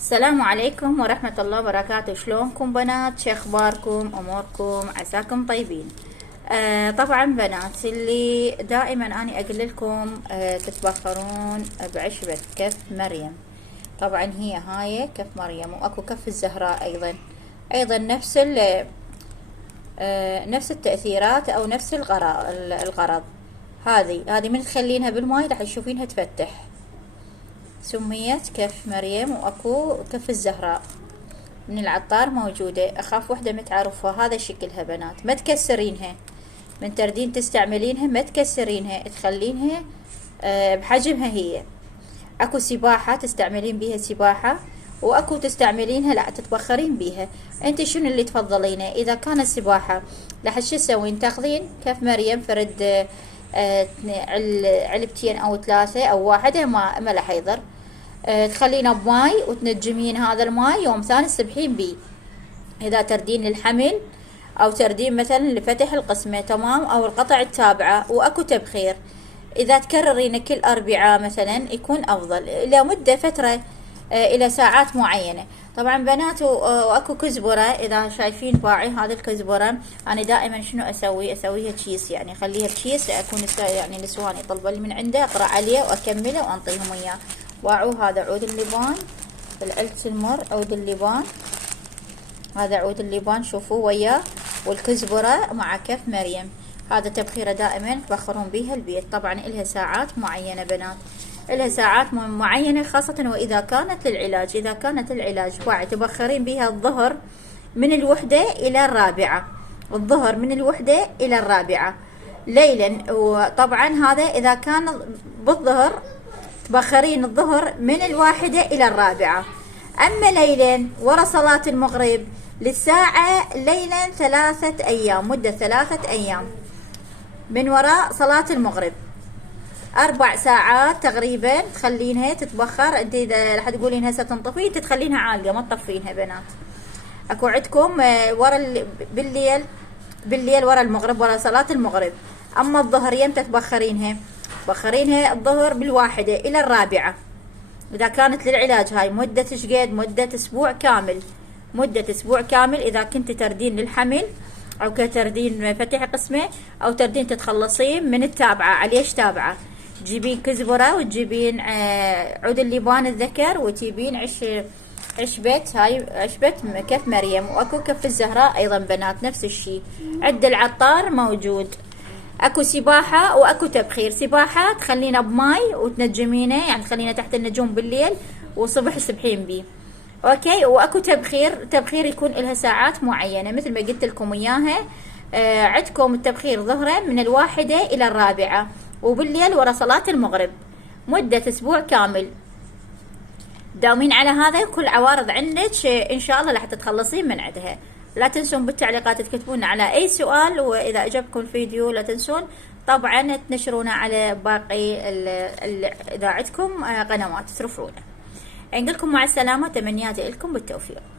السلام عليكم ورحمة الله وبركاته. شلونكم بنات؟ شو اخباركم؟ اموركم؟ عساكم طيبين. طبعا بنات، اللي دائما اني اقول لكم تتبخرون بعشبة كف مريم. طبعا هي هاي كف مريم، واكو كف الزهراء ايضا نفس التأثيرات او نفس الغرض. هذه من تخلينها بالماي راح تشوفينها تفتح. سميت كف مريم، واكو كف الزهراء من العطار موجودة. اخاف وحدة متعرفة. هذا شكلها بنات، ما تكسرينها من تردين تستعملينها، ما تكسرينها، تخلينها بحجمها هي. اكو سباحة تستعملين بيها سباحة، واكو تستعملينها لا تتبخرين بيها. انت شنو اللي تفضلينه؟ اذا كان السباحة راح شو تسوين؟ تاخذين كف مريم فرد علبتين او ثلاثة او واحدة، ما راح يضر. تخلينه بماي وتنجمين هذا الماي، يوم ثاني تسبحين بيه اذا تردين للحمل او تردين مثلا لفتح القسمة، تمام، او القطع التابعة. واكو تبخير اذا تكررين كل اربعاء مثلا يكون افضل الى مدة فترة الى ساعات معينة. طبعا بنات، واكو كزبرة اذا شايفين باعي هذه الكزبرة. انا دائما شنو اسويها تشيس، يعني اخليها تشيس، اكون يعني نسوان يطلبوا لي من عنده، اقرا عليه واكمله وانطيهم اياه. باعوا هذا عود اللبان، العلت المر، عود اللبان، هذا عود اللبان شوفوا وياه، والكزبرة مع كف مريم. هذا تبخيرة دائما تبخرون بيها البيت. طبعا إلها ساعات معينة بنات، إلها ساعات معينة، خاصة وإذا كانت للعلاج. إذا كانت للعلاج بعد تبخرين بيها الظهر من الوحدة إلى الرابعة، الظهر من الوحدة إلى الرابعة ليلا. وطبعا هذا إذا كان بالظهر تبخرين الظهر من الواحدة إلى الرابعة. أما ليلا ورا صلاة المغرب للساعة، ليلا 3 أيام، مدة 3 أيام من وراء صلاة المغرب، 4 ساعات تقريبا تخلينها تتبخر. انت اذا راح تقولين هسه تنطفي، انت تخلينها عالقة ما تطفينها بنات. اكو عندكم بالليل ورا المغرب، ورا صلاة المغرب. اما الظهر يمتى تبخرينها؟ تبخرينها الظهر بالواحدة الى الرابعة. اذا كانت للعلاج هاي مدة شقد؟ مدة اسبوع كامل، مدة اسبوع كامل. اذا كنت تردين للحمل او كتردين فتح قسمه، او تردين تتخلصين من التابعة. عليش تابعة؟ تجيبين كزبرة وتجيبين عود اللبان الذكر، وتجيبين عشبة كف مريم، واكو كف الزهراء ايضا بنات نفس الشي. عند العطار موجود. اكو سباحة واكو تبخير. سباحة تخلينه بماي وتنجمينه، يعني تخلينه تحت النجوم بالليل وصبح تسبحين بيه، اوكي. واكو تبخير يكون لها ساعات معينة مثل ما قلت لكم اياها. عندكم التبخير ظهرا من الواحدة الى الرابعة، وبالليل ورا صلاة المغرب، مدة اسبوع كامل. داومين على هذا، كل عوارض عندك ان شاء الله راح تتخلصين من عندها. لا تنسون بالتعليقات تكتبون على اي سؤال، واذا عجبكم الفيديو لا تنسون طبعا تنشرونا على باقي اذا عندكم قنوات ترفعونا. نقول لكم مع السلامة، تمنياتي لكم بالتوفيق.